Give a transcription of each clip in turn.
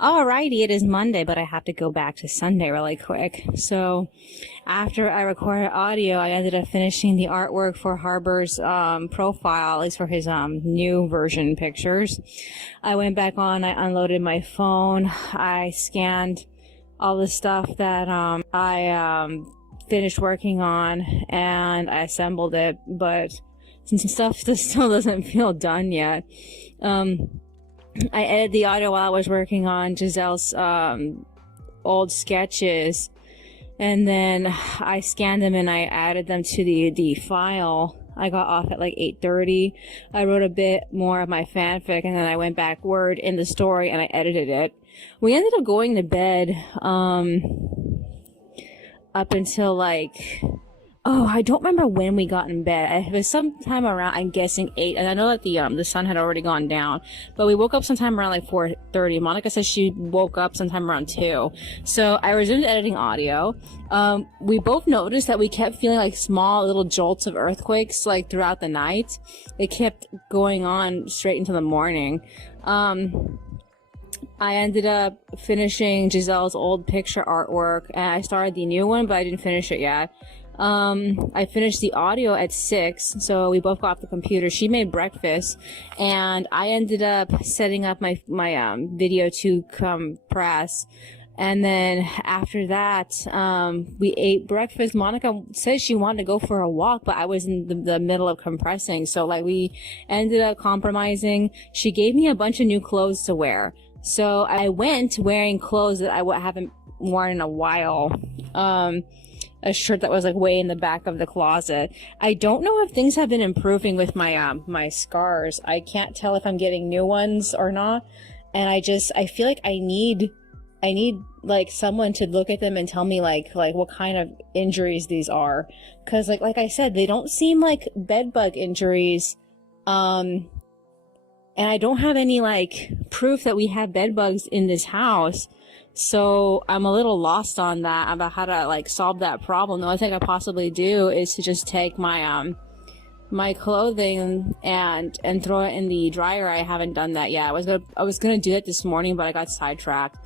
Alrighty, it is Monday, but I have to go back to Sunday really quick. So after I recorded audio, I ended up finishing the artwork for Harbor's profile, at least for his new version pictures. I went back on, I unloaded my phone, I scanned all the stuff that I finished working on, and I assembled it, but since stuff still doesn't feel done yet, I edited the audio while I was working on Giselle's old sketches, and then I scanned them and I added them to the file. I got off at like 8:30. I wrote a bit more of my fanfic, and then I went backward in the story and I edited it. We ended up going to bed up until like, oh, I don't remember when we got in bed. It was sometime around, I'm guessing 8, and I know that the sun had already gone down, but we woke up sometime around like 4:30. Monica says she woke up sometime around 2. So I resumed editing audio. We both noticed that we kept feeling like small little jolts of earthquakes like throughout the night. It kept going on straight into the morning. I ended up finishing Giselle's old picture artwork, and I started the new one, but I didn't finish it yet. I finished the audio at 6, so we both got off the computer. She made breakfast, and I ended up setting up my video to compress. And then after that, we ate breakfast. Monica said she wanted to go for a walk, but I was in the middle of compressing. So like we ended up compromising. She gave me a bunch of new clothes to wear. So I went wearing clothes that I haven't worn in a while. A shirt that was like way in the back of the closet. I don't know if things have been improving with my my scars. I can't tell if I'm getting new ones or not. And I feel like I need like someone to look at them and tell me like what kind of injuries these are. Cause like I said, they don't seem like bed bug injuries. And I don't have any like proof that we have bed bugs in this house. So I'm a little lost on that, about how to like solve that problem. The only thing I possibly do is to just take my my clothing and throw it in the dryer. I haven't done that yet. I was gonna do it this morning, but I got sidetracked.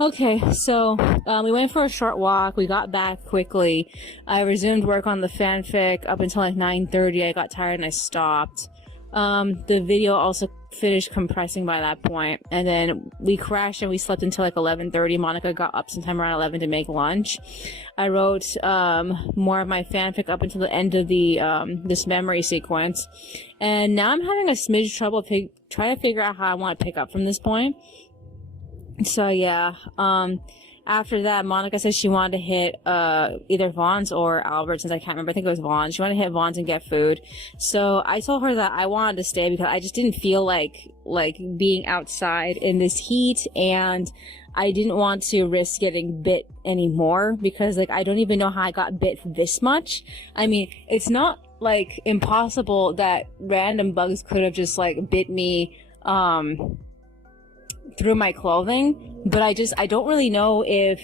Okay, so we went for a short walk. We got back quickly. I resumed work on the fanfic up until like 9:30. I got tired and I stopped. The video also finished compressing by that point, and then we crashed and we slept until like 11:30. Monica got up sometime around 11 to make lunch. I wrote more of my fanfic up until the end of the this memory sequence, and now I'm having a smidge trouble trying to figure out how I want to pick up from this point. So yeah, after that, Monica said she wanted to hit either Vaughn's or Albertsons. I can't remember. I think it was Vaughn's. She wanted to hit Vaughn's and get food. So I told her that I wanted to stay because I just didn't feel like being outside in this heat, and I didn't want to risk getting bit anymore because like I don't even know how I got bit this much. I mean, it's not like impossible that random bugs could have just like bit me through my clothing, but I don't really know if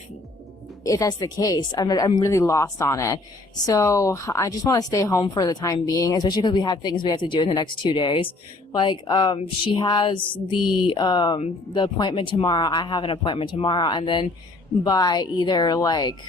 that's the case. I'm really lost on it. So I just want to stay home for the time being, especially because we have things we have to do in the next 2 days. Like she has the appointment tomorrow. I have an appointment tomorrow, and then by either like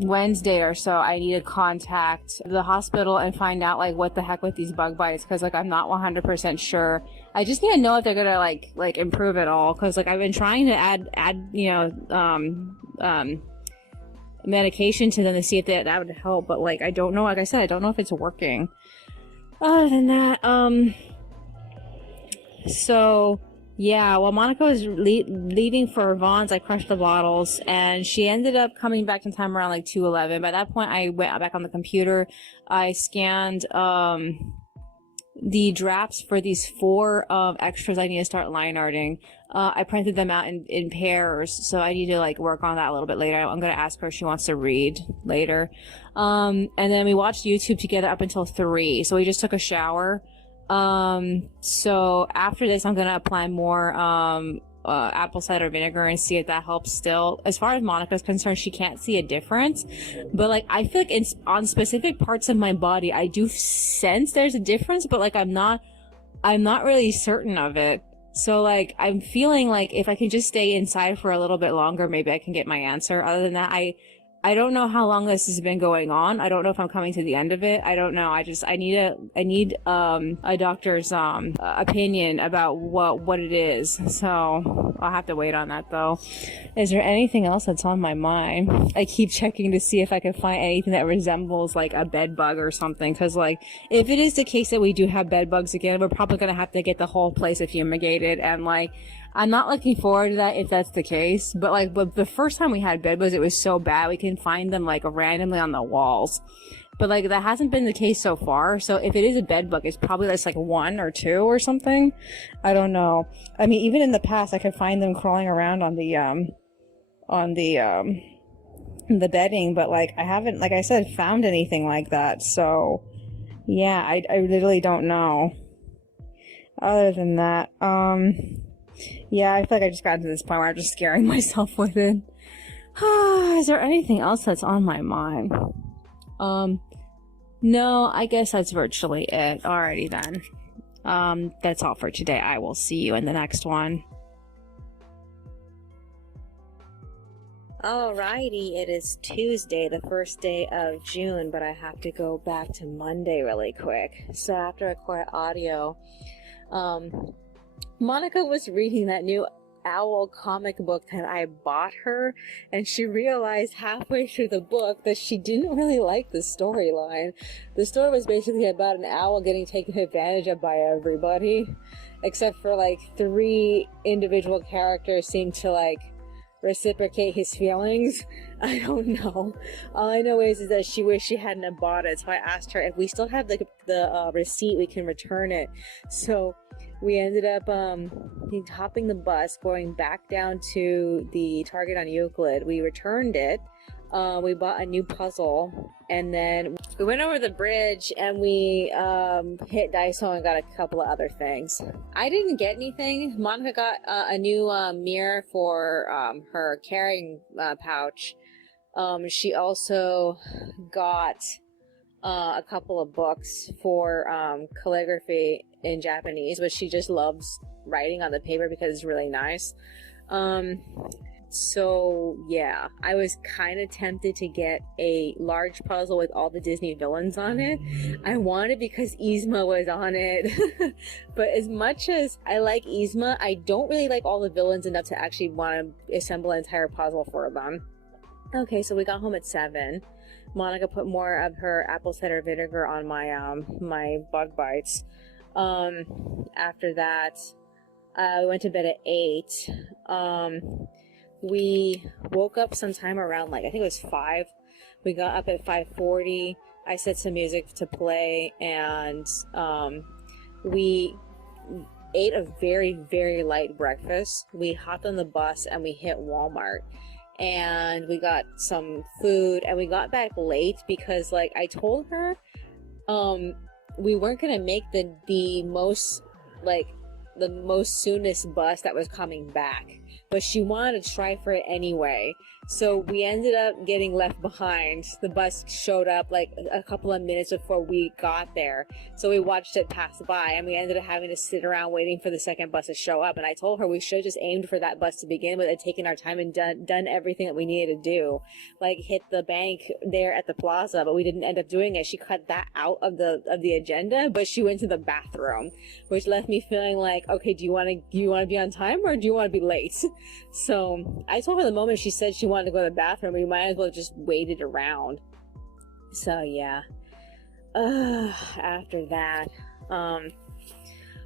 Wednesday or so, I need to contact the hospital and find out like what the heck with these bug bites, because like I'm not 100% sure. I just need to know if they're gonna like improve at all, because like I've been trying to add you know medication to them to see if that would help, but like I don't know. Like I said, I don't know if it's working. Other than that, so yeah, while Monica was leaving for Vaughn's, I crushed the bottles, and she ended up coming back in time around like 2:11. By that point, I went back on the computer. I scanned the drafts for these 4 extras I need to start line arting. I printed them out in pairs, so I need to like work on that a little bit later. I'm gonna ask her if she wants to read later. And then we watched YouTube together up until 3. So we just took a shower. So after this, I'm gonna apply more apple cider vinegar and see if that helps still. As far as Monica's concerned, she can't see a difference, but like I feel like on specific parts of my body I do sense there's a difference, but like I'm not I'm not really certain of it. So like I'm feeling like if I can just stay inside for a little bit longer, maybe I can get my answer. Other than that, I don't know how long this has been going on. I don't know if I'm coming to the end of it. I don't know. I need a doctor's opinion about what it is. So I'll have to wait on that though. Is there anything else that's on my mind? I keep checking to see if I can find anything that resembles like a bed bug or something. Cause like if it is the case that we do have bed bugs again, we're probably gonna have to get the whole place fumigated, and like I'm not looking forward to that if that's the case. But the first time we had bed bugs, it was so bad we can find them like randomly on the walls. But like that hasn't been the case so far. So if it is a bed bug, it's probably just like one or two or something. I don't know. I mean, even in the past, I could find them crawling around on the bedding, but like I haven't, like I said, found anything like that. So yeah, I literally don't know. Other than that, yeah, I feel like I just got to this point where I'm just scaring myself with it. Is there anything else that's on my mind? No, I guess that's virtually it. Alrighty then. That's all for today. I will see you in the next one. Alrighty, it is Tuesday, the first day of June, but I have to go back to Monday really quick. So after I record audio, Monica was reading that new Owl comic book that I bought her, and she realized halfway through the book that she didn't really like the storyline. The story was basically about an owl getting taken advantage of by everybody, except for like 3 individual characters seem to like reciprocate his feelings. I don't know. All I know is that she wished she hadn't bought it, so I asked her if we still have the receipt, we can return it. So we ended up hopping the bus, going back down to the Target on Euclid. We returned it. We bought a new puzzle, and then we went over the bridge and we hit Daiso and got a couple of other things. I didn't get anything. Monica got a new mirror for her carrying pouch. She also got a couple of books for calligraphy in Japanese, but she just loves writing on the paper because it's really nice. So yeah, I was kind of tempted to get a large puzzle with all the Disney villains on it. I wanted because Yzma was on it. But as much as I like Yzma, I don't really like all the villains enough to actually want to assemble an entire puzzle for them. Okay, so we got home at 7. Monica put more of her apple cider vinegar on my my bug bites. After that, we went to bed at 8. We woke up sometime around like, I think it was 5. We got up at 5:40. I set some music to play, and we ate a very, very light breakfast. We hopped on the bus and we hit Walmart, and we got some food, and we got back late because like I told her we weren't gonna make the most soonest bus that was coming back, but she wanted to try for it anyway. So we ended up getting left behind. The bus showed up like a couple of minutes before we got there. So we watched it pass by, and we ended up having to sit around waiting for the second bus to show up. And I told her we should have just aimed for that bus to begin with and taken our time and done everything that we needed to do. Like hit the bank there at the plaza, but we didn't end up doing it. She cut that out of the agenda, but she went to the bathroom, which left me feeling like, okay, do you want to be on time or do you want to be late? So I told her the moment she said she wanted to go to the bathroom, we might as well have just waited around. So yeah. After that,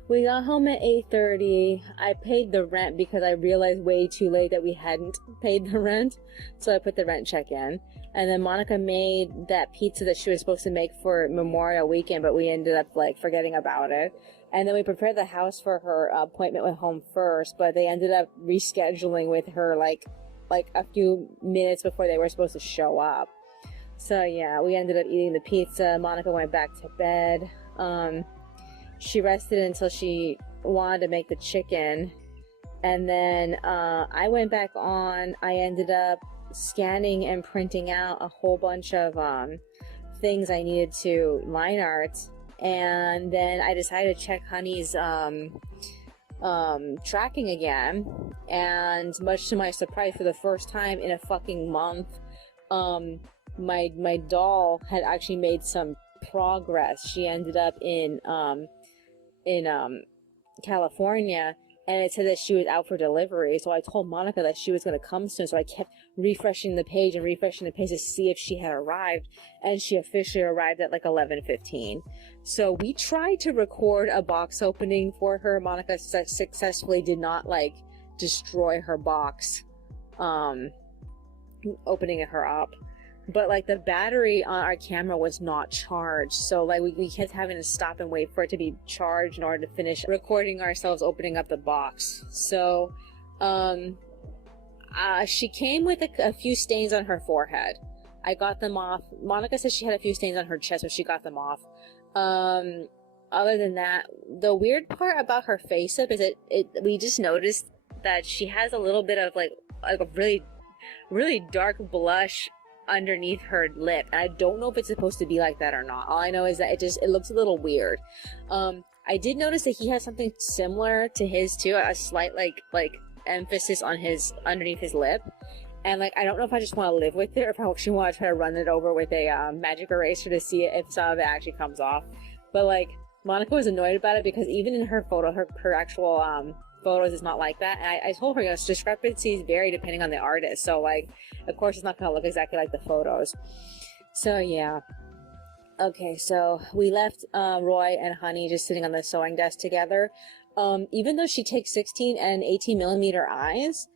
we got home at 8:30. I paid the rent because I realized way too late that we hadn't paid the rent. So I put the rent check in. And then Monica made that pizza that she was supposed to make for Memorial Weekend, but we ended up like forgetting about it. And then we prepared the house for her appointment with Home First, but they ended up rescheduling with her like a few minutes before they were supposed to show up. So yeah, we ended up eating the pizza. Monica went back to bed. She rested until she wanted to make the chicken. And then I went back on. I ended up scanning and printing out a whole bunch of things I needed to line art. And then I decided to check Honey's tracking again, and much to my surprise, for the first time in a fucking month, my doll had actually made some progress. She ended up in California, and it said that she was out for delivery. So I told Monica that she was going to come soon. So I kept refreshing the page to see if she had arrived, and she officially arrived at like 11:15. So we tried to record a box opening for her. Monica successfully did not like destroy her box, opening her up. But like the battery on our camera was not charged, so like we kept having to stop and wait for it to be charged in order to finish recording ourselves opening up the box. So she came with a few stains on her forehead. I got them off. Monica said she had a few stains on her chest, but she got them off. Other than that, the weird part about her face up is we just noticed that she has a little bit of like a really dark blush underneath her lip, and I don't know if it's supposed to be like that or not. All I know is that it looks a little weird. I did notice that he has something similar to his too, a slight like emphasis on his underneath his lip, and like I don't know if I just want to live with it or if I actually want to try to run it over with a magic eraser to see if some of it actually comes off. But like Monica was annoyed about it because even in her photo, her actual photos is not like that, and I told her, you know, discrepancies vary depending on the artist, so like of course it's not gonna look exactly like the photos. So yeah. Okay, so we left Roy and Honey just sitting on the sewing desk together. Even though she takes 16 and 18 millimeter eyes,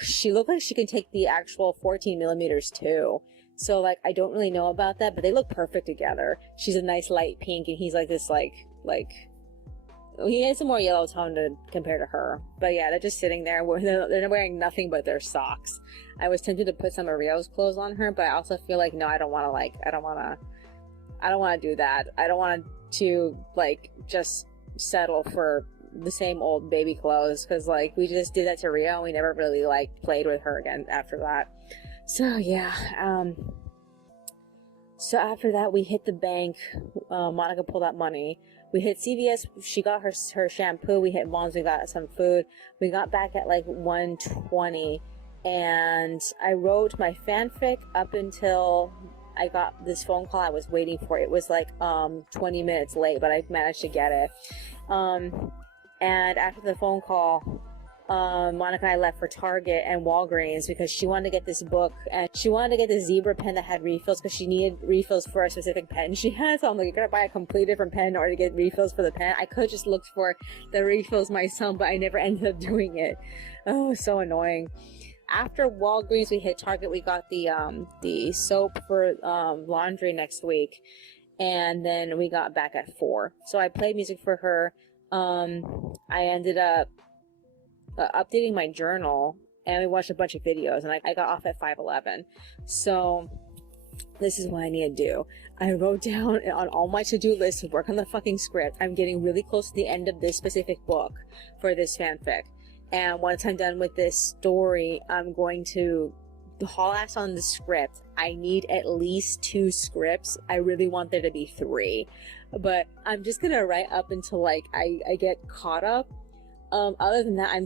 she looked like she can take the actual 14 millimeters too. So like I don't really know about that, but they look perfect together. She's a nice light pink, and he's like this like he has some more yellow tone to compare to her. But yeah, they're just sitting there. They're wearing nothing but their socks. I was tempted to put some of Rio's clothes on her, but I also feel like no, I don't want to do that. I don't want to like just settle for the same old baby clothes, because like we just did that to Rio and we never really like played with her again after that. So yeah, so after that we hit the bank. Monica pulled out money. We hit CVS, she got her shampoo. We hit Mom's, we got some food. We got back at like 1:20, and I wrote my fanfic up until I got this phone call I was waiting for. It was like 20 minutes late, but I managed to get it. And after the phone call, Monica and I left for Target and Walgreens because she wanted to get this book, and she wanted to get the zebra pen that had refills because she needed refills for a specific pen she had. So I'm like, you're gonna buy a completely different pen in order to get refills for the pen? I could just look for the refills myself, but I never ended up doing it. Oh, so annoying. After Walgreens, we hit Target. We got the soap for laundry next week, and then we got back at 4. So I played music for her. I ended up updating my journal, and we watched a bunch of videos, and I got off at 5:11. So this is what I need to do. I wrote down on all my to-do lists to work on the fucking script. I'm getting really close to the end of this specific book for this fanfic, and once I'm done with this story, I'm going to haul ass on the script. I need at least 2 scripts. I really want there to be 3, but I'm just gonna write up until like I get caught up. Other than that, I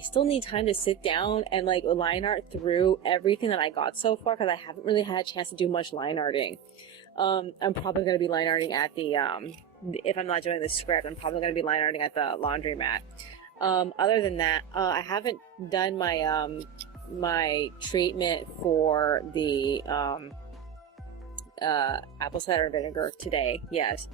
still need time to sit down and like line art through everything that I got so far, because I haven't really had a chance to do much line arting. I'm probably going to be line arting at the, if I'm not doing the script, I'm probably going to be line arting at the laundromat. Other than that, I haven't done my, my treatment for the, apple cider vinegar today. Yes.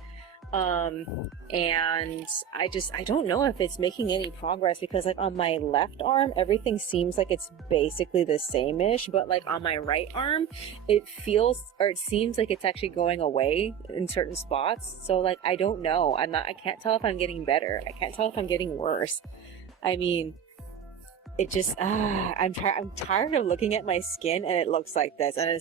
And I don't know if it's making any progress, because like on my left arm, everything seems like it's basically the same-ish, but like on my right arm, it seems like it's actually going away in certain spots. So like, I don't know. I can't tell if I'm getting better. I can't tell if I'm getting worse. I mean, it just, I'm tired of looking at my skin and it looks like this, and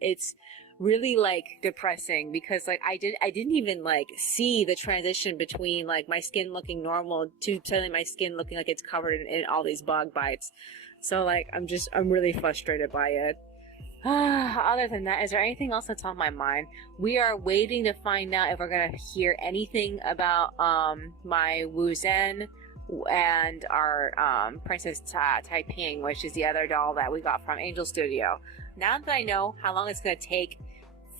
it's really like depressing, because like I didn't even like see the transition between like my skin looking normal to suddenly my skin looking like it's covered in all these bug bites. So like I'm really frustrated by it. Other than that, is there anything else that's on my mind? We are waiting to find out if we're gonna hear anything about my Wu Zhen and our Princess Taiping, which is the other doll that we got from Angel Studio. Now that I know how long it's gonna take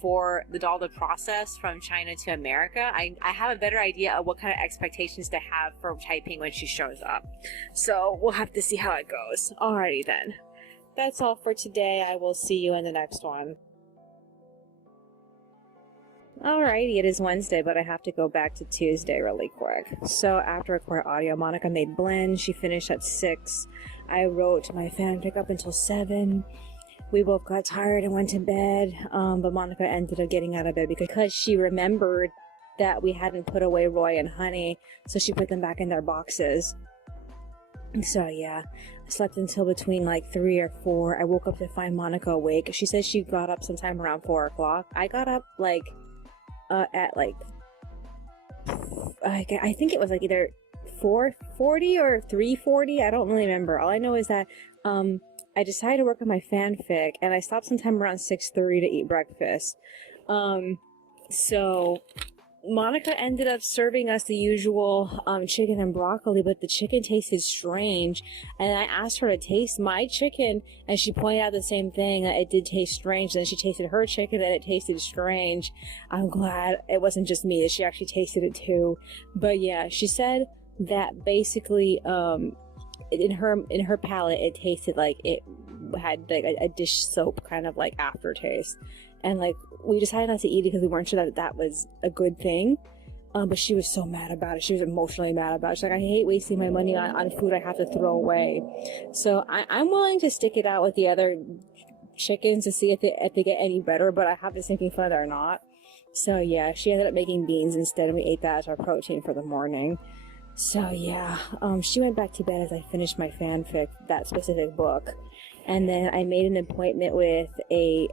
for the doll to process from China to America, I have a better idea of what kind of expectations to have for Taiping when she shows up. So we'll have to see how it goes. Alrighty then. That's all for today. I will see you in the next one. Alrighty, it is Wednesday, but I have to go back to Tuesday really quick. So after record audio, Monica made blend. She finished at 6. I wrote my fanfic up until 7. We both got tired and went to bed, but Monica ended up getting out of bed because she remembered that we hadn't put away Roy and Honey, so she put them back in their boxes. So yeah, I slept until between like 3 or 4. I woke up to find Monica awake. She said she got up sometime around 4 o'clock. I got up like at like I think it was like either 4:40 or 3:40. I don't really remember. All I know is that I decided to work on my fanfic, and I stopped sometime around 6:30 to eat breakfast. So Monica ended up serving us the usual chicken and broccoli, but the chicken tasted strange, and I asked her to taste my chicken, and she pointed out the same thing, that it did taste strange. Then she tasted her chicken, and it tasted strange. I'm glad it wasn't just me, that she actually tasted it too. But yeah, she said that basically in her palate it tasted like it had like a dish soap kind of like aftertaste. And like, we decided not to eat it because we weren't sure that that was a good thing. But she was so mad about it. She was emotionally mad about it. She's like, I hate wasting my money on food I have to throw away. So I'm willing to stick it out with the other chickens to see if they get any better, but I have this thinking whether or not. So yeah, she ended up making beans instead, and we ate that as our protein for the morning. So yeah, she went back to bed as I finished my fanfic, that specific book. And then I made an appointment with a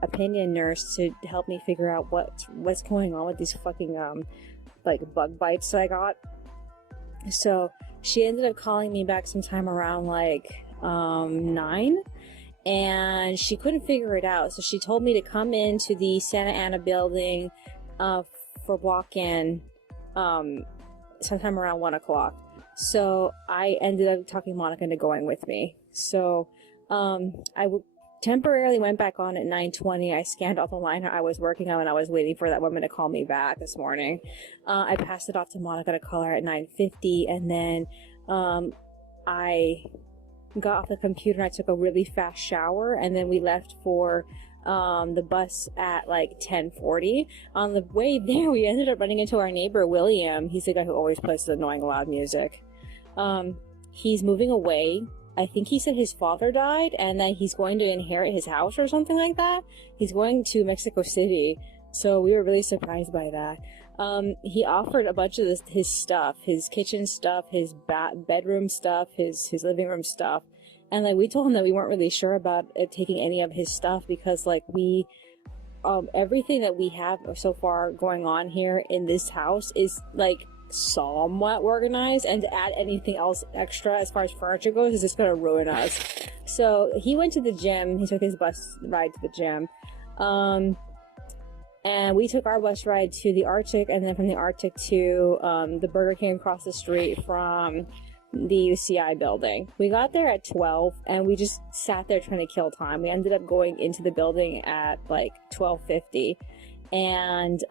opinion nurse to help me figure out what's going on with these fucking like bug bites that I got. So she ended up calling me back sometime around like 9, and she couldn't figure it out. So she told me to come into the Santa Ana building for walk-in sometime around 1 o'clock. So I ended up talking Monica into going with me. So I temporarily went back on at 9:20. I scanned off the liner I was working on, and I was waiting for that woman to call me back this morning. I passed it off to Monica to call her at 9:50, and then I got off the computer and I took a really fast shower, and then we left for the bus at like 10:40. On the way there, we ended up running into our neighbor William. He's the guy who always plays the annoying loud music. He's moving away. I think he said his father died and that he's going to inherit his house or something like that. He's going to Mexico City, so we were really surprised by that. He offered a bunch of his stuff, his kitchen stuff, his bedroom stuff, his living room stuff. And like, we told him that we weren't really sure about taking any of his stuff because like everything that we have so far going on here in this house is like somewhat organized, and to add anything else extra as far as furniture goes is just gonna ruin us. So he went to the gym. He took his bus ride to the gym. And we took our bus ride to the Arctic, and then from the Arctic to the Burger King across the street from the UCI building. We got there at 12, and we just sat there trying to kill time. We ended up going into the building at like 12:50, and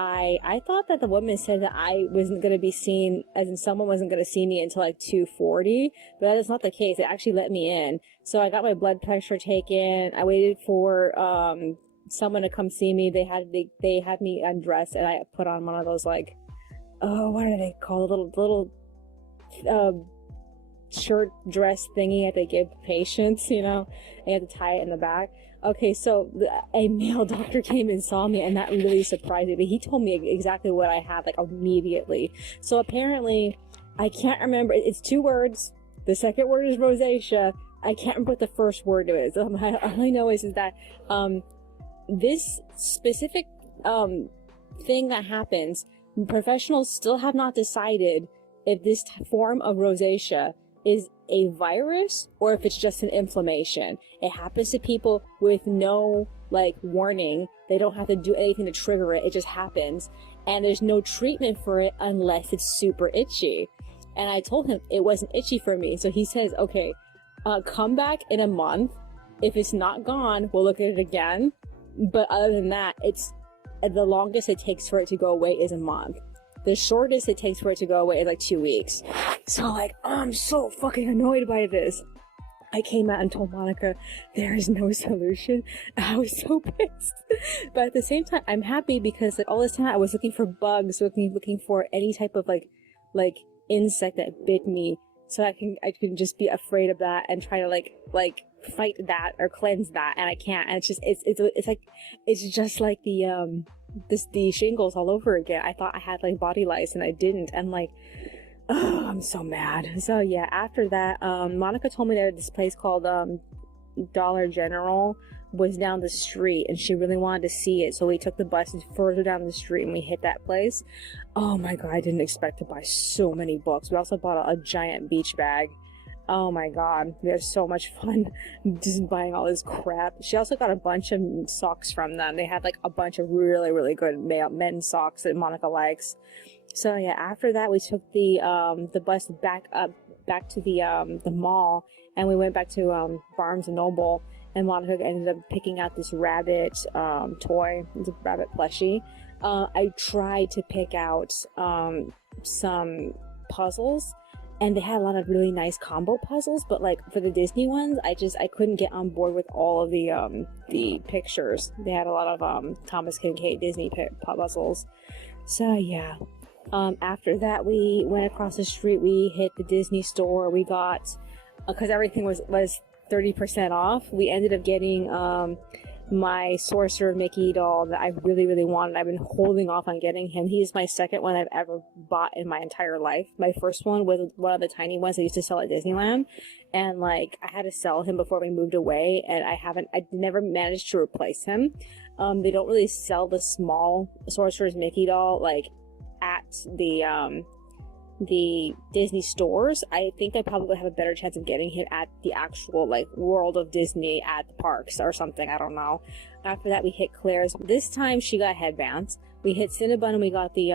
I thought that the woman said that I wasn't going to be seen, as in someone wasn't going to see me until like 2:40, but that is not the case. It actually let me in. So I got my blood pressure taken. I waited for someone to come see me. They had me undressed, and I put on one of those like, oh, what are they called? Little shirt dress thingy that they give patients, you know, and you have to tie it in the back. Okay, so a male doctor came and saw me, and that really surprised me. But he told me exactly what I had, like, immediately. So apparently, I can't remember. It's 2 words. The second word is rosacea. I can't remember what the first word is. All I know is that this specific thing that happens, professionals still have not decided if this form of rosacea is a virus or if it's just an inflammation. It happens to people with no like warning. They don't have to do anything to trigger it. It just happens. And there's no treatment for it unless it's super itchy. And I told him it wasn't itchy for me. So he says, okay, come back in a month. If it's not gone, we'll look at it again. But other than that, it's the longest it takes for it to go away is a month. The shortest it takes for it to go away is like 2 weeks. So like, I'm so fucking annoyed by this. I came out and told Monica, there is no solution. I was so pissed. But at the same time, I'm happy because like all this time I was looking for bugs, looking for any type of like insect that bit me. So I can just be afraid of that and try to like fight that or cleanse that, and I can't. And it's just like the shingles all over again. I thought I had like body lice and I didn't, and like, oh, I'm so mad. So yeah, after that, Monica told me that this place called Dollar General was down the street and she really wanted to see it, so we took the bus further down the street and we hit that place. Oh my god, I didn't expect to buy so many books. We also bought a giant beach bag. Oh my god, we had so much fun just buying all this crap. She also got a bunch of socks from them. They had like a bunch of really, really good men's socks that Monica likes. So yeah, after that we took the bus back to the mall, and we went back to Barnes and Noble, and Monica ended up picking out this rabbit toy, it's a rabbit plushie. I tried to pick out some puzzles, and they had a lot of really nice combo puzzles, but like for the Disney ones, I couldn't get on board with all of the pictures. They had a lot of Thomas Kincaid Disney puzzles. So yeah, after that we went across the street, we hit the Disney store. We got, because everything was 30% off, we ended up getting my Sorcerer Mickey doll that I really, really wanted. I've been holding off on getting him. He's my second one I've ever bought in my entire life. My first one was one of the tiny ones I used to sell at Disneyland, and like I had to sell him before we moved away, and I never managed to replace him. They don't really sell the small Sorcerer's Mickey doll like at the Disney stores. I think I probably have a better chance of getting him at the actual like World of Disney at the parks or something. I don't know. After that we hit Claire's. This time she got headbands. We hit Cinnabon and we got the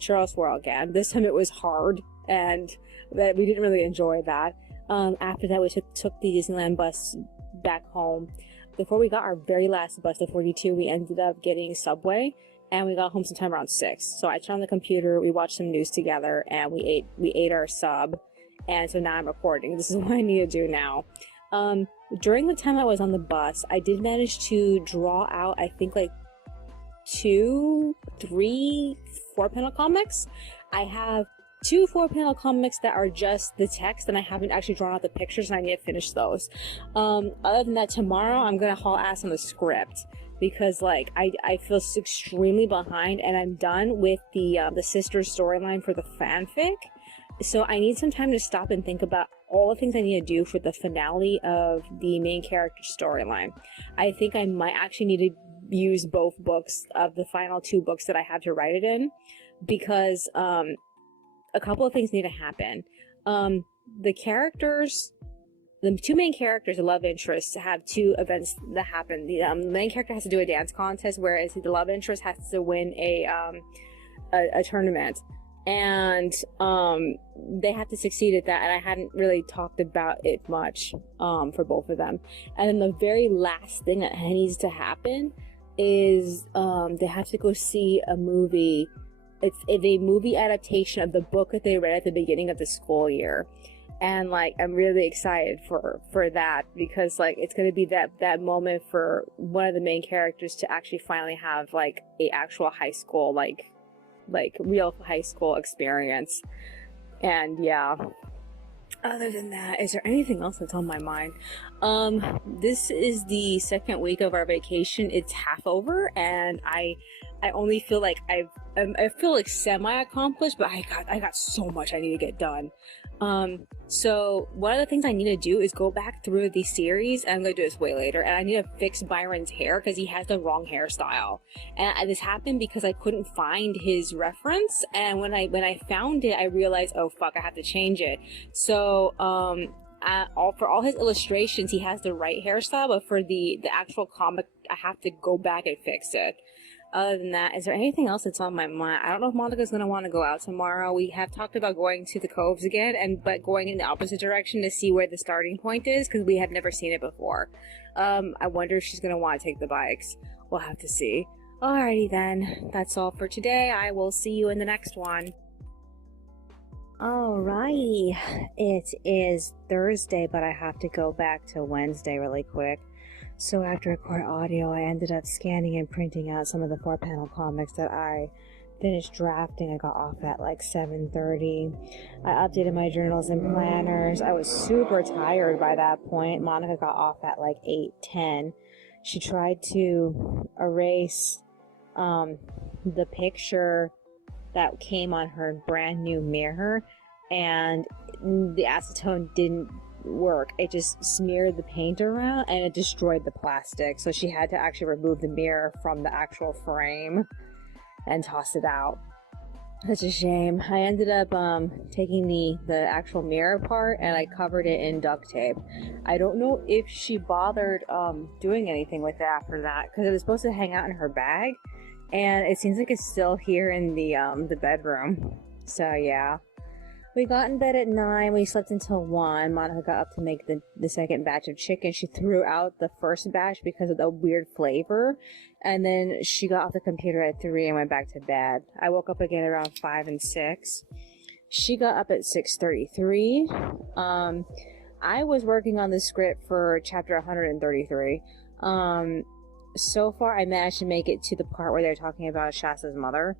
churro swirl again. This time it was hard and that we didn't really enjoy that. After that we took the Disneyland bus back home. Before we got our very last bus, the 42, we ended up getting Subway. And we got home sometime around 6. So I turned on the computer, we watched some news together, and we ate our sub. And so now I'm recording. This is what I need to do now. During the time I was on the bus, I did manage to draw out, I think, like 2, 3, 4-panel comics. I have 2 4-panel comics that are just the text, and I haven't actually drawn out the pictures, and I need to finish those. Other than that, tomorrow I'm gonna haul ass on the script, because like I feel extremely behind, and I'm done with the sisters storyline for the fanfic. So I need some time to stop and think about all the things I need to do for the finale of the main character storyline. I think I might actually need to use both books of the final 2 books that I have to write it in, because a couple of things need to happen. The characters, the 2 main characters, the love interests, have 2 events that happen. The main character has to do a dance contest, whereas the love interest has to win a tournament, and they have to succeed at that. And I hadn't really talked about it much for both of them. And then the very last thing that needs to happen is they have to go see a movie. It's a movie adaptation of the book that they read at the beginning of the school year. And like, I'm really excited for that, because like, it's going to be that moment for one of the main characters to actually finally have like a actual high school, like real high school experience. And yeah, other than that, is there anything else that's on my mind? This is the second week of our vacation. It's half over, and I I only feel like I feel like semi-accomplished, but I got so much I need to get done. So one of the things I need to do is go back through the series, and I'm gonna do this way later, and I need to fix Byron's hair because he has the wrong hairstyle. And this happened because I couldn't find his reference, and when I found it, I realized, oh fuck, I have to change it. So for all his illustrations, he has the right hairstyle, but for the actual comic, I have to go back and fix it. Other than that, is there anything else that's on my mind? I don't know if Monica's gonna want to go out tomorrow. We have talked about going to the coves again, but going in the opposite direction to see where the starting point is, because we have never seen it before. I wonder if she's gonna want to take the bikes. We'll have to see. Alrighty then, that's all for today. I will see you in the next one. Alrighty, it is Thursday, but I have to go back to Wednesday really quick. So after I record audio, I ended up scanning and printing out some of the 4-panel comics that I finished drafting. I got off at like 7:30. I updated my journals and planners. I was super tired by that point. Monica got off at like 8:10. She tried to erase the picture that came on her brand new mirror, and the acetone didn't work. It just smeared the paint around and it destroyed the plastic, so she had to actually remove the mirror from the actual frame and toss it out. Such a shame. I ended up taking the actual mirror apart, and I covered it in duct tape. I don't know if she bothered doing anything with it after that, because it was supposed to hang out in her bag, and it seems like it's still here in the bedroom. So yeah. We got in bed at 9, we slept until 1. Monica got up to make the second batch of chicken. She threw out the first batch because of the weird flavor, and then she got off the computer at 3 and went back to bed. I woke up again around 5 and 6. She got up at 6:33. I was working on the script for chapter 133. So far I managed to make it to the part where they're talking about Shasta's mother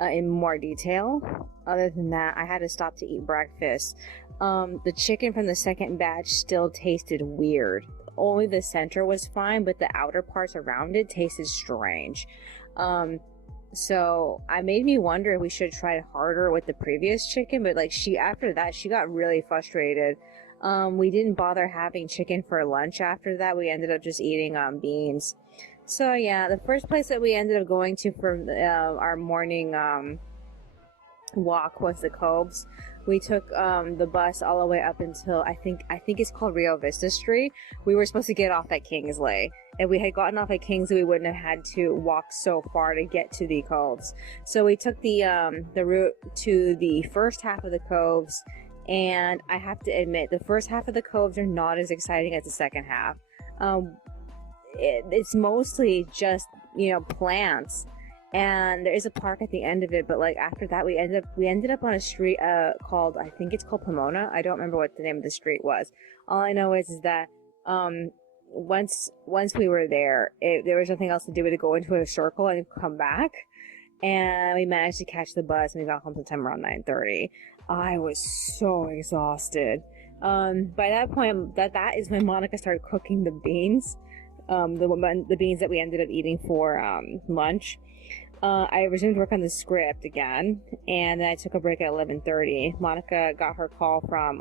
in more detail. Other than that, I had to stop to eat breakfast. The chicken from the second batch still tasted weird. Only the center was fine, but the outer parts around it tasted strange. So I made me wonder if we should try harder with the previous chicken, but like after that, she got really frustrated. We didn't bother having chicken for lunch after that. We ended up just eating beans. So yeah, the first place that we ended up going to for our morning walk was the Coves. We took the bus all the way up until I think it's called Rio Vista Street. We were supposed to get off at Kingsley. If we had gotten off at Kingsley, we wouldn't have had to walk so far to get to the Coves. So we took the route to the first half of the Coves, and I have to admit, the first half of the Coves are not as exciting as the second half. It's mostly just, plants, and there is a park at the end of it, but like after that we ended up on a street called, I think it's called Pomona. I don't remember what the name of the street was. All I know is that once we were there, there was nothing else to do but to go into a circle and come back, and we managed to catch the bus, and we got home sometime around 9:30. I was so exhausted. By that point, that is when Monica started cooking the beans. The beans that we ended up eating for lunch. I resumed work on the script again, and then I took a break at 11:30. Monica got her call from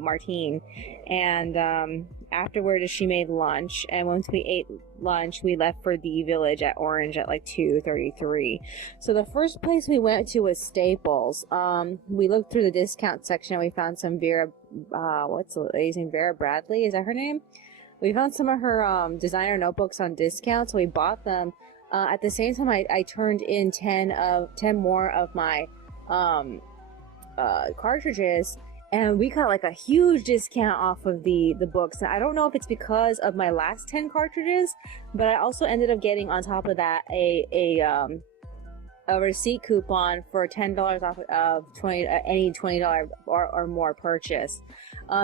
Martine, and afterwards she made lunch, and once we ate lunch, we left for the village at Orange at like 2:33. So the first place we went to was Staples. We looked through the discount section, and we found some Vera, what's the lady's name? Vera Bradley, is that her name? We found some of her designer notebooks on discount, so we bought them. At the same time, I turned in 10 more of my cartridges, and we got like a huge discount off of the books. Now, I don't know if it's because of my last 10 cartridges, but I also ended up getting on top of that a receipt coupon for $10 off of any $20 or more purchase.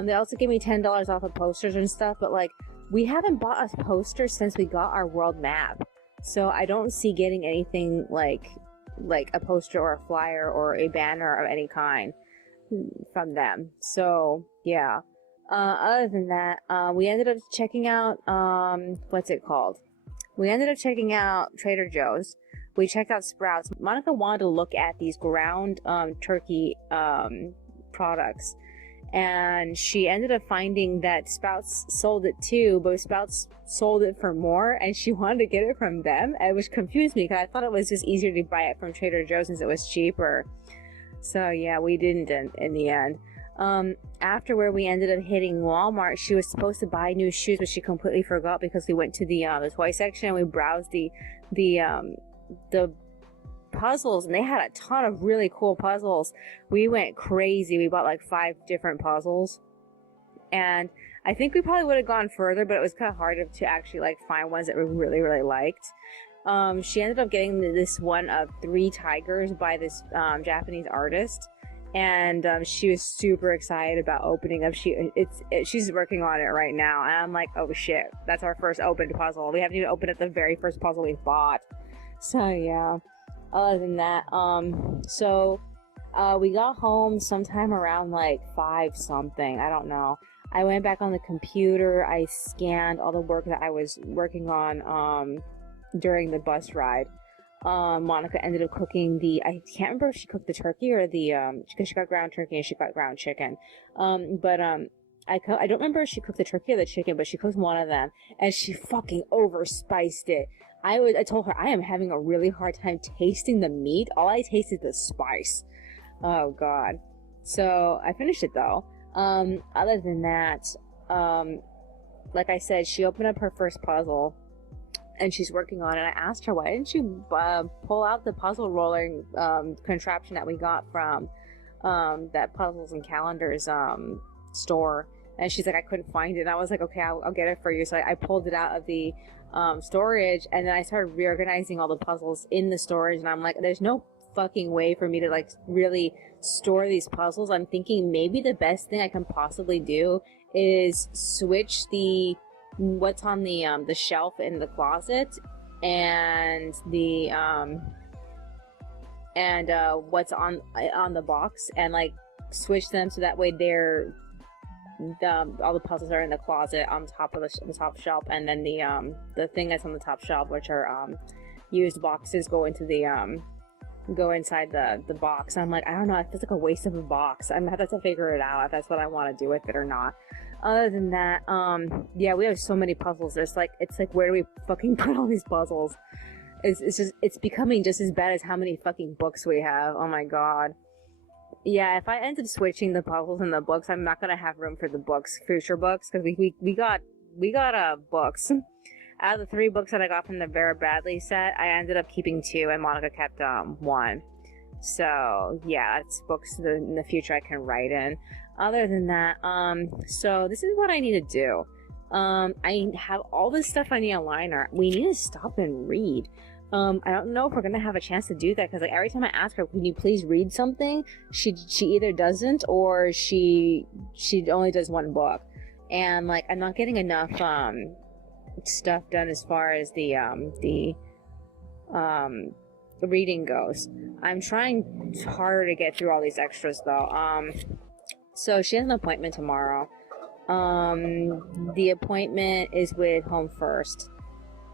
They also gave me $10 off of posters and stuff, but like we haven't bought a poster since we got our world map, so I don't see getting anything like a poster or a flyer or a banner of any kind from them. So yeah. Other than that, we ended up checking out what's it called? We ended up checking out Trader Joe's. we checked out Sprouts. Monica wanted to look at these ground turkey products, and she ended up finding that Sprouts sold it too, but Sprouts sold it for more, and she wanted to get it from them, which confused me because I thought it was just easier to buy it from Trader Joe's since it was cheaper. So yeah, we didn't in the end. After where we ended up hitting Walmart, she was supposed to buy new shoes, but she completely forgot because we went to the toy section and we browsed the puzzles, and they had a ton of really cool puzzles. We went crazy. We bought like 5 different puzzles, and I think we probably would have gone further, but it was kind of hard to actually like find ones that we really liked. She ended up getting this one of 3 tigers by this Japanese artist, and she was super excited about opening up. She's working on it right now, and I'm like, oh shit, that's our first opened puzzle. We haven't even opened up the very first puzzle we bought. So yeah. Other than that, we got home sometime around like 5 something. I don't know. I went back on the computer. I scanned all the work that I was working on during the bus ride. Monica ended up cooking I can't remember if she cooked the turkey or because she got ground turkey and she got ground chicken. I don't remember if she cooked the turkey or the chicken, but she cooked one of them, and she fucking overspiced it. I told her I am having a really hard time tasting the meat. All I taste is the spice. Oh god. So I finished it though. Other than that, like I said, she opened up her first puzzle and she's working on it. I asked her, why didn't you pull out the puzzle rolling contraption that we got from that Puzzles and Calendars store? And she's like, I couldn't find it. And I was like, okay, I'll get it for you. So I pulled it out of the storage, and then I started reorganizing all the puzzles in the storage, and I'm like, there's no fucking way for me to like really store these puzzles. I'm thinking maybe the best thing I can possibly do is switch what's on the shelf in the closet and what's on the box, and like switch them so that way all the puzzles are in the closet on top of the top shelf, and then the thing that's on the top shelf, which are used boxes, go inside the box. I'm like, I don't know, it feels like a waste of a box. I'm gonna have to figure it out if that's what I want to do with it or not. Other than that, yeah, we have so many puzzles. It's like where do we fucking put all these puzzles? It's becoming just as bad as how many fucking books we have. Oh my god. Yeah, if I end up switching the puzzles and the books, I'm not gonna have room for the books, future books, because we got books. Out of the 3 books that I got from the Vera Bradley set, I ended up keeping 2, and Monica kept 1. So yeah, it's books in the future I can write in. Other than that, so this is what I need to do. I have all this stuff I need a liner. We need to stop and read. I don't know if we're gonna have a chance to do that, because like every time I ask her, can you please read something, she either doesn't or she only does 1 book, and like I'm not getting enough stuff done as far as the reading goes. I'm trying harder to get through all these extras though. So she has an appointment tomorrow. The appointment is with Home First.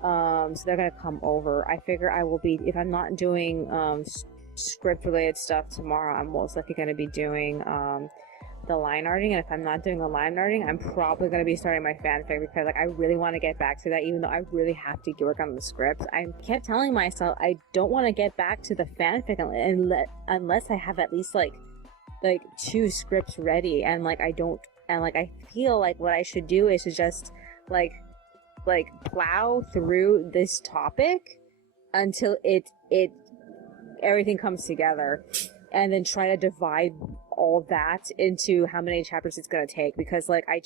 So they're gonna come over. I figure I will be, if I'm not doing script related stuff tomorrow, I'm most likely gonna be doing the line arting, and if I'm not doing the line arting, I'm probably gonna be starting my fanfic, because like I really want to get back to that, even though I really have to work on the script. I kept telling myself I don't want to get back to the fanfic unless I have at least like 2 scripts ready, and like I don't, and like I feel like what I should do is to just like plow through this topic until everything comes together, and then try to divide all that into how many chapters it's gonna take, because like I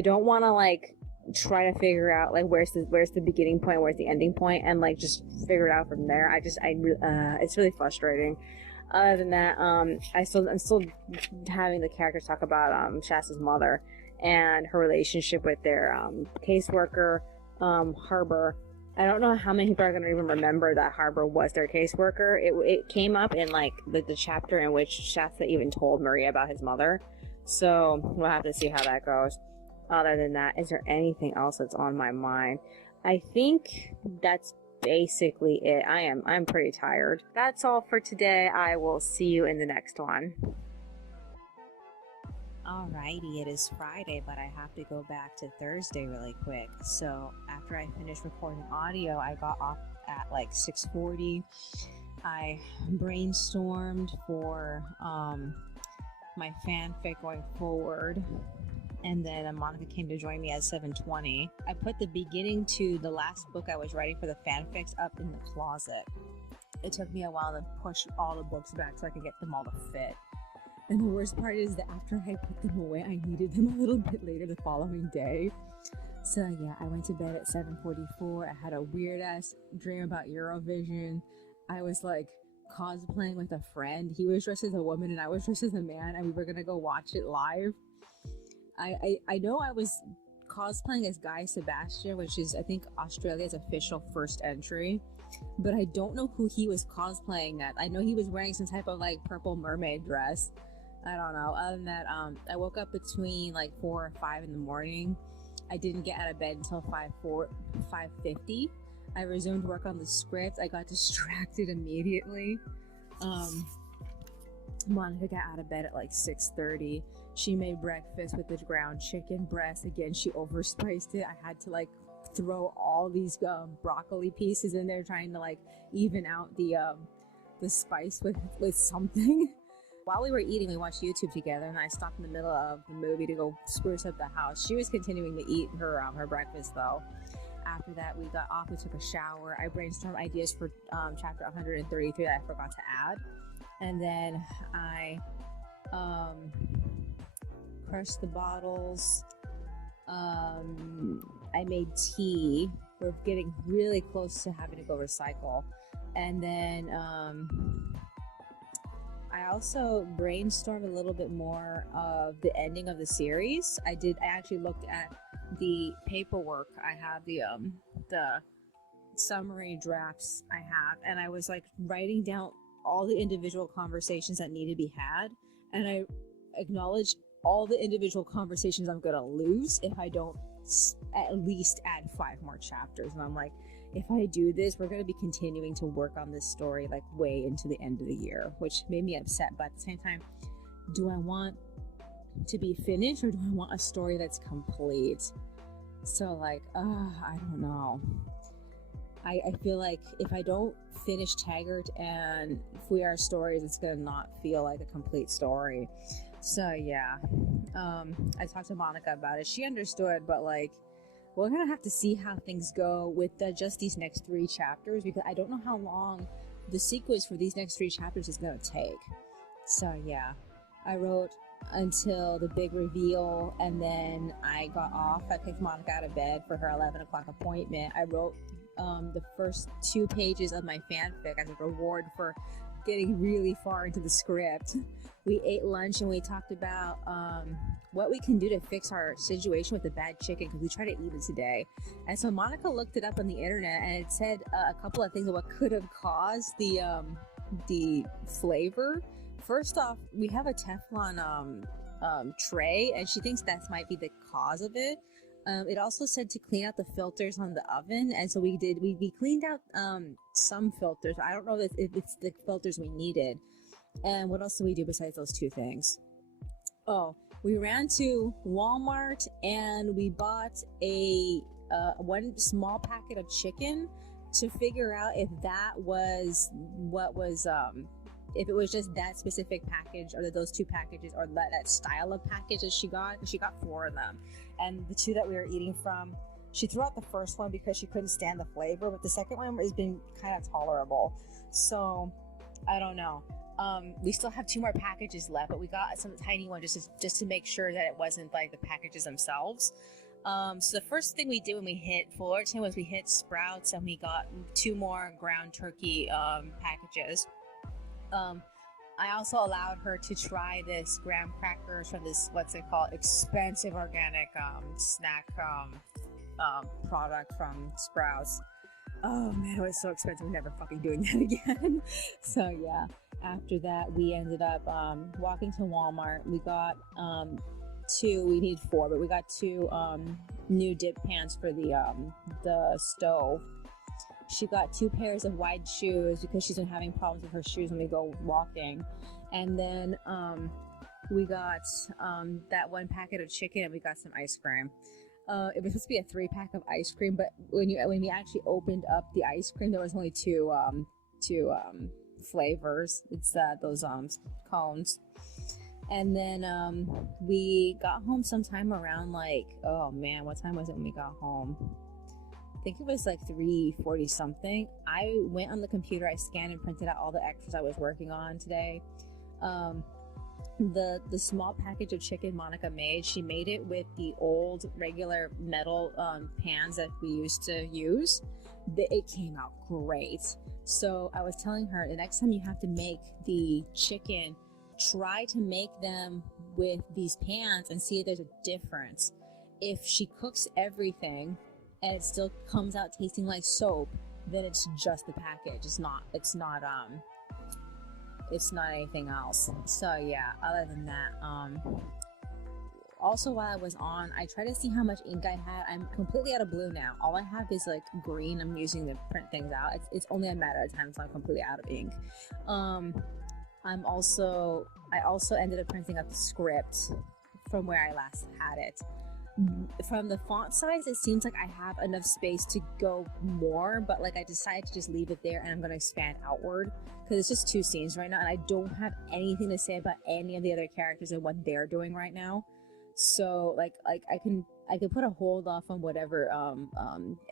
don't want to like try to figure out like where's the beginning point, where's the ending point, and like just figure it out from there. It's really frustrating. Other than that, I'm still having the characters talk about Shasta's mother and her relationship with their caseworker, Harbor. I don't know how many people are going to even remember that Harbor was their caseworker. It came up in like the chapter in which Shasta even told Maria about his mother. So we'll have to see how that goes. Other than that, is there anything else that's on my mind? I think that's basically it. I'm pretty tired. That's all for today. I will see you in the next one. Alrighty, it is Friday, but I have to go back to Thursday really quick. So after I finished recording audio, I got off at like 6:40. I brainstormed for my fanfic going forward, and then Monica came to join me at 7:20. I put the beginning to the last book I was writing for the fanfics up in the closet. It took me a while to push all the books back so I could get them all to fit. And the worst part is that after I put them away, I needed them a little bit later the following day. So yeah, I went to bed at 7:44. I had a weird ass dream about Eurovision. I was like cosplaying with a friend. He was dressed as a woman and I was dressed as a man, and we were gonna go watch it live. I know I was cosplaying as Guy Sebastian, which is I think Australia's official first entry, but I don't know who he was cosplaying at. I know he was wearing some type of like purple mermaid dress. I don't know. Other than that, I woke up between like 4 or 5 in the morning. I didn't get out of bed until 5:50. I resumed work on the script. I got distracted immediately. Monica got out of bed at like 6:30. She made breakfast with the ground chicken breast. Again, she overspiced it. I had to like throw all these broccoli pieces in there, trying to like even out the spice with something. While we were eating, we watched YouTube together, and I stopped in the middle of the movie to go spruce up the house. She was continuing to eat her breakfast though. After that, we got off, we took a shower. I brainstormed ideas for chapter 133 that I forgot to add. And then I crushed the bottles. I made tea. We're getting really close to having to go recycle. And then I also brainstormed a little bit more of the ending of the series. I actually looked at the paperwork. I have the summary drafts I have, and I was like writing down all the individual conversations that need to be had, and I acknowledge all the individual conversations I'm gonna lose if I don't at least add 5 more chapters. And I'm like, if I do this, we're going to be continuing to work on this story like way into the end of the year, which made me upset. But at the same time, do I want to be finished, or do I want a story that's complete? So like, I don't know. I feel like if I don't finish Taggart and We Are Stories, it's going to not feel like a complete story. So yeah, I talked to Monica about it. She understood, but like, we're gonna have to see how things go with just these next 3 chapters, because I don't know how long the sequence for these next 3 chapters is gonna take. So yeah, I wrote until the big reveal, and then I got off. I picked Monica out of bed for her 11 o'clock appointment. I wrote the first 2 pages of my fanfic as a reward for getting really far into the script. We ate lunch and we talked about what we can do to fix our situation with the bad chicken, because we tried to eat it today. And so Monica looked it up on the internet, and it said a couple of things of what could have caused the flavor. First off, we have a Teflon tray, and she thinks that might be the cause of it. It also said to clean out the filters on the oven, and so we cleaned out some filters. I don't know if it's the filters we needed. And what else did we do besides those 2 things? Oh, we ran to Walmart and we bought a 1 small packet of chicken to figure out if that was what was if it was just that specific package, or those 2 packages, or that style of package that she got. She got 4 of them, and the 2 that we were eating from, she threw out the first one because she couldn't stand the flavor, but the second one has been kind of tolerable. So I don't know. We still have 2 more packages left, but we got some tiny one just to make sure that it wasn't like the packages themselves. So the first thing we did when we hit Fullerton was we hit Sprouts, and we got 2 more ground turkey packages. I also allowed her to try this graham crackers from this, what's it called, expensive organic snack product from Sprouts. Oh man, it was so expensive. We're never fucking doing that again. So yeah, after that we ended up walking to Walmart. We got 2, we need 4, but we got 2 new dip pans for the stove. She got 2 pairs of wide shoes because she's been having problems with her shoes when we go walking. And then we got that 1 packet of chicken, and we got some ice cream. It was supposed to be a 3-pack of ice cream, but when we actually opened up the ice cream, there was only two flavors. It's those cones. And then we got home sometime around like, oh man, what time was it when we got home? I think it was like 3:40 something. I went on the computer, I scanned and printed out all the extras I was working on today. The small package of chicken Monica made, she made it with the old regular metal pans that we used to use. It came out great. So I was telling her, the next time you have to make the chicken, try to make them with these pans and see if there's a difference. If she cooks everything and it still comes out tasting like soap, then it's just the package. It's not anything else. So yeah, other than that, also while I was on, I tried to see how much ink I had. I'm completely out of blue now. All I have is like green I'm using to print things out. It's only a matter of time until I'm completely out of ink. I also ended up printing out the script from where I last had it. From the font size, it seems like I have enough space to go more, but like I decided to just leave it there, and I'm going to expand outward because it's just 2 scenes right now, and I don't have anything to say about any of the other characters and what they're doing right now. So like I can put a hold off on whatever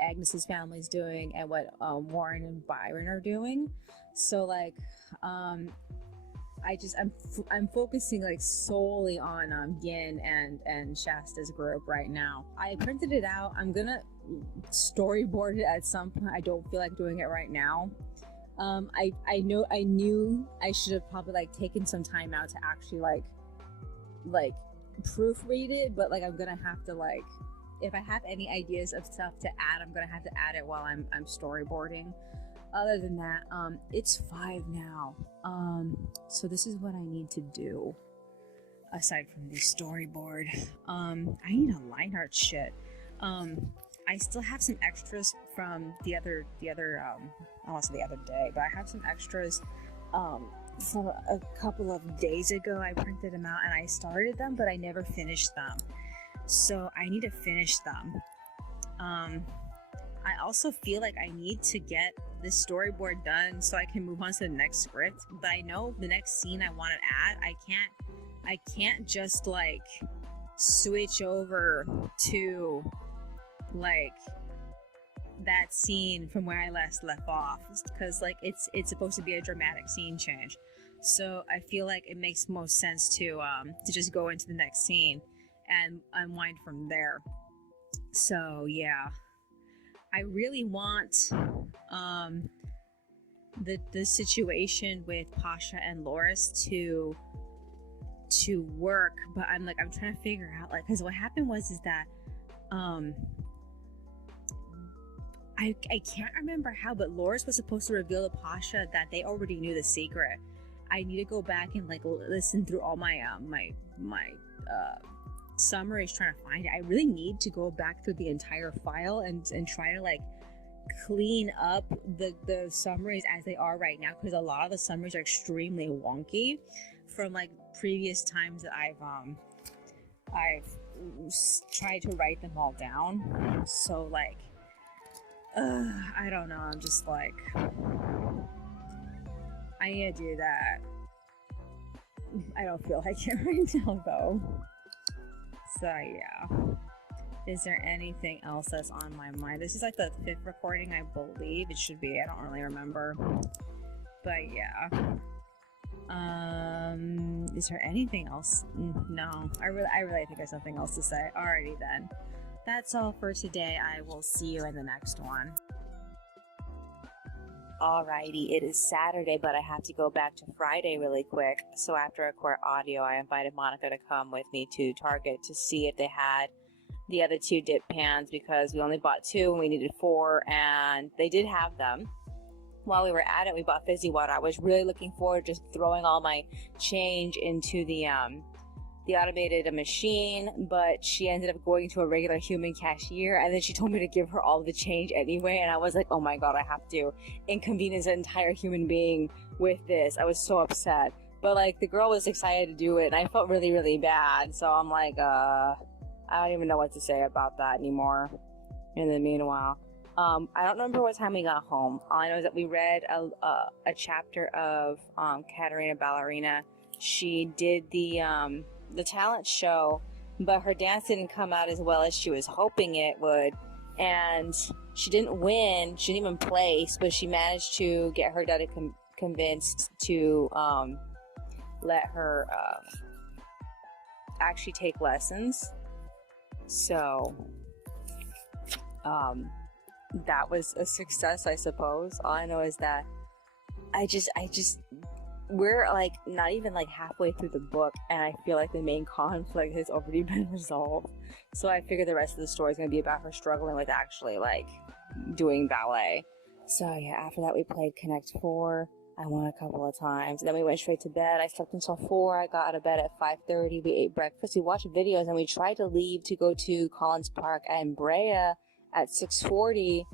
Agnes's family's doing and what Warren and Byron are doing. So like I'm focusing like solely on Yin and Shasta's group right now. I printed it out. I'm gonna storyboard it at some point. I don't feel like doing it right now. I knew I should have probably like taken some time out to actually like proofread it, but like I'm gonna have to like, if I have any ideas of stuff to add, I'm gonna have to add it while I'm storyboarding. Other than that, it's 5 now. So this is what I need to do. Aside from the storyboard, I need to line art shit. I still have some extras from the other also the other day, but I have some extras from a couple of days ago. I printed them out and I started them, but I never finished them. So I need to finish them. I also feel like I need to get this storyboard done so I can move on to the next script, but I know the next scene I want to add, I can't just like switch over to like that scene from where I last left off, because like it's supposed to be a dramatic scene change. So I feel like it makes most sense to just go into the next scene and unwind from there. So yeah, I really want the situation with Pasha and Loris to work, but I'm trying to figure out, like, because what happened is that I can't remember how, but Loris was supposed to reveal to Pasha that they already knew the secret. I need to go back and like listen through all my summaries trying to find it. I really need to go back through the entire file and try to like clean up the summaries as they are right now, because a lot of the summaries are extremely wonky from like previous times that I've tried to write them all down. So like I don't know, I'm just like, I need to do that. I don't feel like it right now though. So yeah, is there anything else that's on my mind? This is like the 5th recording, I believe it should be. I don't really remember, but yeah. Is there anything else? No, I really think there's something else to say. Alrighty then, that's all for today. I will see you in the next one. Alrighty, it is Saturday, but I have to go back to Friday really quick. So after I record audio, I invited Monica to come with me to Target to see if they had the other 2 dip pans, because we only bought 2 and we needed 4, and they did have them. While we were at it, we bought fizzy water. I was really looking forward to just throwing all my change into the the automated machine, but she ended up going to a regular human cashier, and then she told me to give her all the change anyway, and I was like, oh my god, I have to inconvenience an entire human being with this. I was so upset. But like, the girl was excited to do it, and I felt really, really bad. So I'm like, I don't even know what to say about that anymore. In the meanwhile, I don't remember what time we got home. All I know is that we read a chapter of Katerina Ballerina. She did the talent show, but her dance didn't come out as well as she was hoping it would, and she didn't win. She didn't even place, but she managed to get her dad convinced to let her actually take lessons. So that was a success, I suppose. All I know is that we're like not even like halfway through the book, and I feel like the main conflict has already been resolved. So I figure the rest of the story is going to be about her struggling with actually like doing ballet. So yeah, after that we played Connect 4. I won a couple of times. Then we went straight to bed. I slept until 4. I got out of bed at 5:30. We ate breakfast. We watched videos, and we tried to leave to go to Collins Park and Brea at 6:40.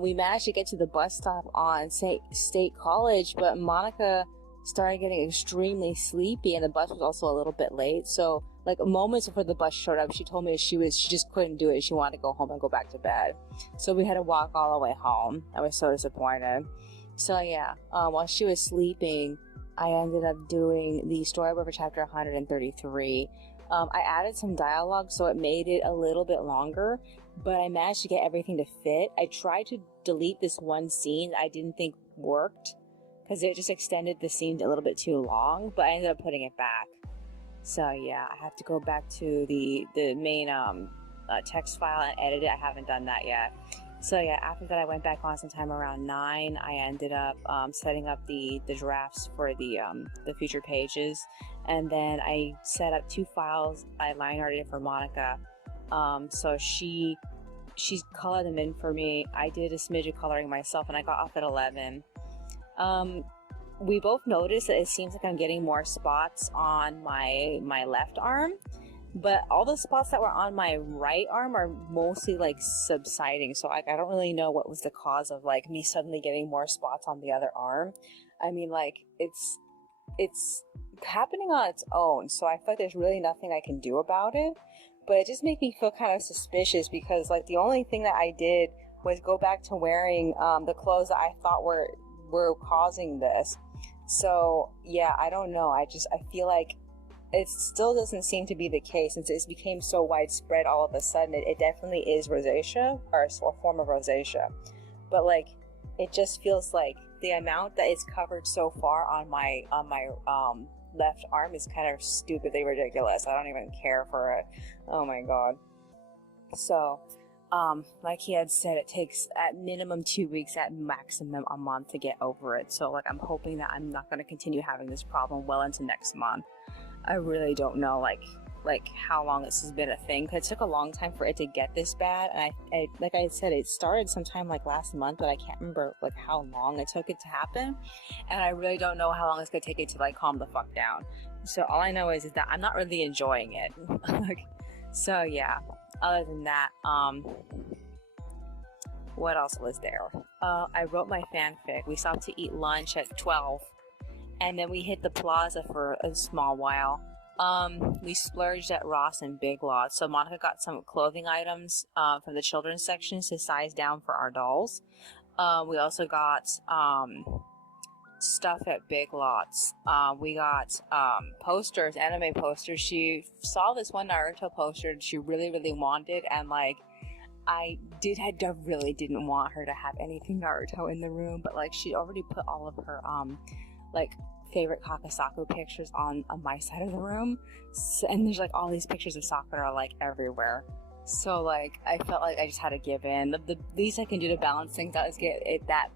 We managed to get to the bus stop on State College, but Monica started getting extremely sleepy, and the bus was also a little bit late. So like moments before the bus showed up, she told me she just couldn't do it. She wanted to go home and go back to bed. So we had to walk all the way home. I was so disappointed. So yeah, while she was sleeping, I ended up doing the storyboard for chapter 133. I added some dialogue, so it made it a little bit longer, but I managed to get everything to fit. I tried to delete this one scene I didn't think worked, because it just extended the scene a little bit too long, but I ended up putting it back. So yeah, I have to go back to the main text file and edit it. I haven't done that yet. So yeah, after that I went back on sometime around 9. I ended up setting up the drafts for the future pages, and then I set up 2 files. I line arted for Monica, so she's colored them in for me. I did a smidge of coloring myself, and I got off at 11. We both noticed that it seems like I'm getting more spots on my left arm, but all the spots that were on my right arm are mostly like subsiding. So like, I don't really know what was the cause of like me suddenly getting more spots on the other arm. I mean, like it's happening on its own. So I feel like there's really nothing I can do about it, but it just made me feel kind of suspicious, because like the only thing that I did was go back to wearing the clothes that I thought were causing this. So yeah, I don't know. I feel like it still doesn't seem to be the case, since it's became so widespread all of a sudden. It definitely is rosacea, or a form of rosacea, but like it just feels like the amount that is covered so far on my left arm is kind of stupidly ridiculous. I don't even care for it. Oh my god. So like he had said, it takes at minimum 2 weeks, at maximum a month to get over it. So like, I'm hoping that I'm not going to continue having this problem well into next month. I really don't know like how long this has been a thing, because it took a long time for it to get this bad, and I like I said, it started sometime like last month, but I can't remember like how long it took it to happen, and I really don't know how long it's gonna take it to like calm the fuck down. So all I know is that I'm not really enjoying it. So yeah, other than that, what else was there? I wrote my fanfic. We stopped to eat lunch at 12, and then we hit the plaza for a small while. We splurged at Ross and Big Lots. So Monica got some clothing items from the children's section to size down for our dolls. We also got stuff at Big Lots. We got posters, anime posters. She saw this one Naruto poster she really, really wanted, and like I really didn't want her to have anything Naruto in the room, but like she already put all of her like favorite Kakasaku pictures on my side of the room, so, and there's like all these pictures of Sakura like everywhere. So like I felt like I just had to give in. The least I can do to balance things out is get it, that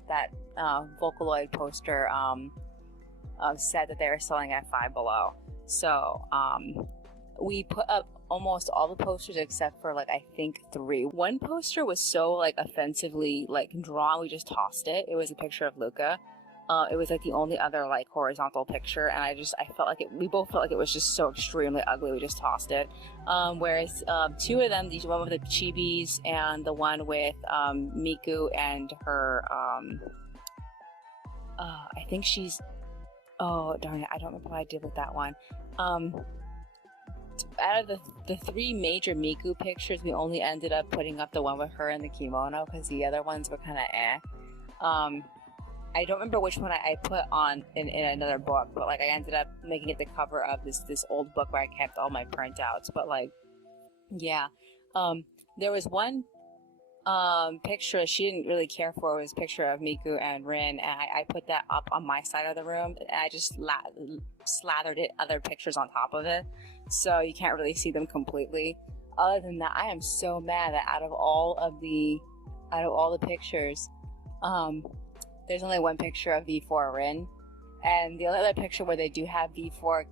Vocaloid poster said that they were selling at Five Below. So we put up almost all the posters except for like I think 3. One poster was so like offensively like drawn, we just tossed it. It was a picture of Luca. It was like the only other like horizontal picture, and I felt like we both felt like it was just so extremely ugly. We just tossed it. Whereas two of them, these one with the chibis and the one with Miku and her, I think she's, oh darn it, I don't remember what I did with that one. Out of the three major Miku pictures, we only ended up putting up the one with her in the kimono because the other ones were kind of eh. I don't remember which one I put on in another book, but like I ended up making it the cover of this old book where I kept all my printouts. But like, yeah, there was one picture she didn't really care for. It was a picture of Miku and Rin, and I put that up on my side of the room, and I just slathered other pictures on top of it, so you can't really see them completely. Other than that, I am so mad that out of all the pictures, there's only one picture of V4 Rin, and the other picture where they do have V4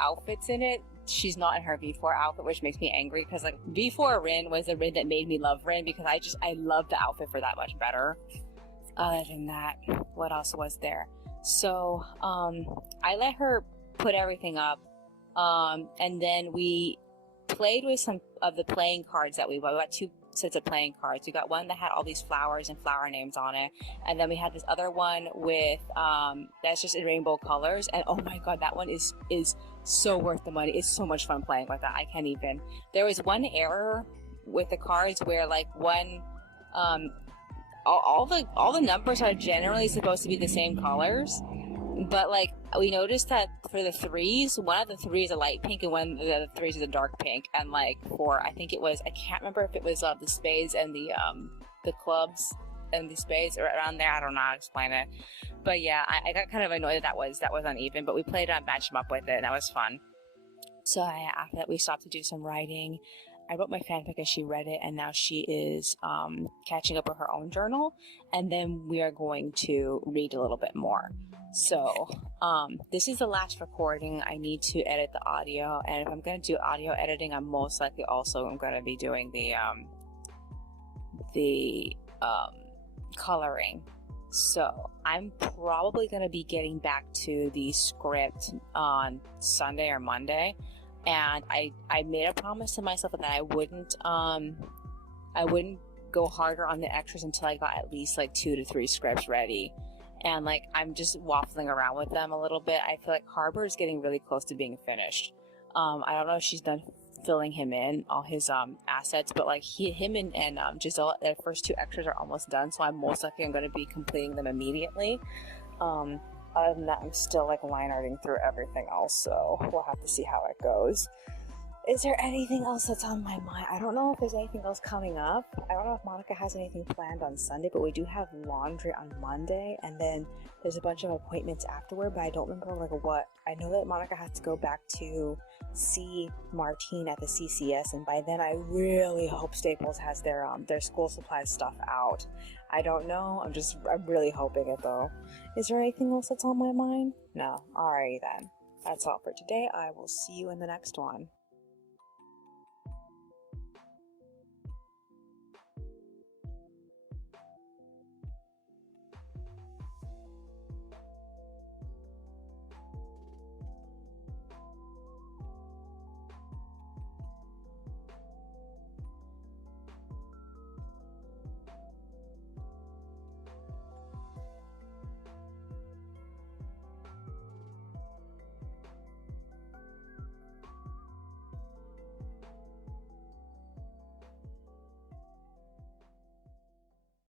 outfits in it, she's not in her V4 outfit, which makes me angry because like V4 Rin was the Rin that made me love Rin because I love the outfit for that much better. Other than that, what else was there? So I let her put everything up, and then we played with some of the playing cards that we got. Two sets of playing cards. We got one that had all these flowers and flower names on it, and then we had this other one with that's just in rainbow colors, and oh my god, that one is so worth the money. It's so much fun playing with that. I can't even. There was one error with the cards where like one all the numbers are generally supposed to be the same colors, but like we noticed that for the threes, one of the threes is a light pink and one of the other threes is a dark pink, and like for I think it was, I can't remember if it was the spades and the clubs and the spades or around there, I don't know how to explain it, but yeah, I got kind of annoyed that was uneven, but we played on match them up with it and that was fun. So after that we stopped to do some writing. I wrote my fanfic as she read it, and now she is catching up with her own journal, and then we are going to read a little bit more. So this is the last recording. I need to edit the audio, and if I'm going to do audio editing, I'm most likely also going to be doing the coloring. So I'm probably going to be getting back to the script on Sunday or Monday. And I made a promise to myself that I wouldn't go harder on the extras until I got at least like 2 to 3 scripts ready. And like I'm just waffling around with them a little bit. I feel like Harbor is getting really close to being finished. I don't know if she's done filling him in all his assets, but like him and Giselle, their first 2 extras are almost done, so I'm most likely going to be completing them immediately. Other than that, I'm still like line arting through everything else, so we'll have to see how it goes. Is there anything else that's on my mind? I don't know if there's anything else coming up. I don't know if Monica has anything planned on Sunday, but we do have laundry on Monday, and then there's a bunch of appointments afterward, but I don't remember like what. I know that Monica has to go back to see Martine at the CCS, and by then I really hope Staples has their school supplies stuff out. I don't know. I'm really hoping it though. Is there anything else that's on my mind? No. Alrighty then. That's all for today. I will see you in the next one.